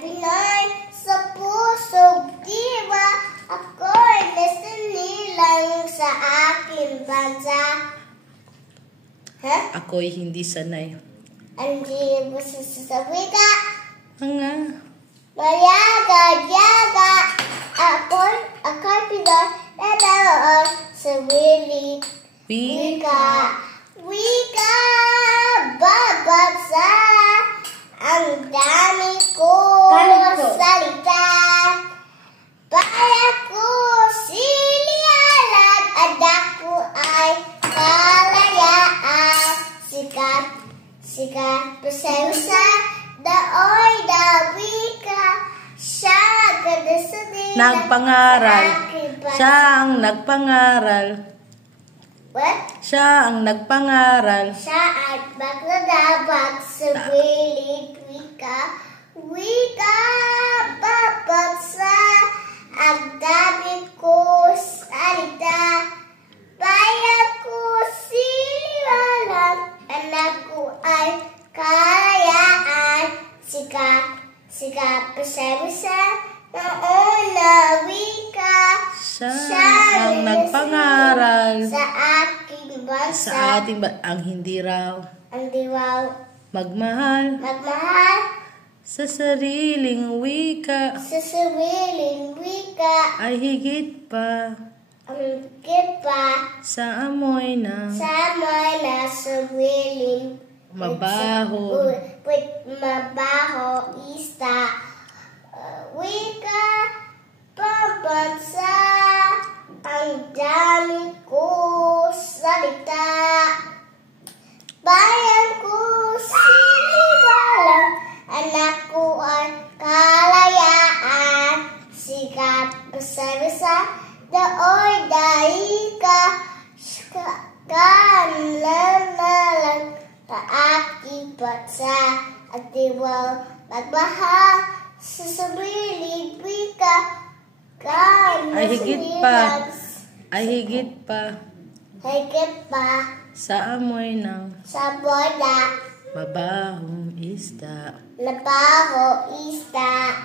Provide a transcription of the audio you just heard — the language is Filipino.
Pinoy sa pusong diwa, ako'y nasanilang sa aking bansa. Ako'y hindi sanay. Hindi mo sasasabi ka. Nga. Mayaga-yaga, ako'y Pinoy na naroon sa wika. Wika, babagsa, ang dami ko salita. Para ko silialag, at ako ay kalayaan. Sikat, pasayusa, daoy da wika. Siya ganda sa dilag, Nagpangaral. Siya ang nagpangaral. What? Siya ang nagpangaral. Siya at maglalabag sa wilig wika. Wika, babagsa, ang dami ko salita. Bayan ko siliwalag, anak ko ay kalayaan. Sikat, pasayusa, noon na wika. Siya ang nagpangaral. Sa aking bansa. Sa ating ang hindi raw. Ang diwaw. Magmahal. Sa sariling wika. Sa sariling wika. Ay higit pa. Ang higit pa. Sa amoy na. Sa sariling. Mabaho. Mabaho ista. Wika. Pambansa. Ang dami ko salita. Bayan ko siniwalang, anak ko ay kalayaan. Sikat, pasayusa, daoy dahi ka. Kanalalang sa aking bansa. At diwaw magmahal sa sariling wika. Ay higit pa. Ay higit pa. Higit pa. Sa amoy ng. Sa bola. Mabahong isda. Mabaho isda.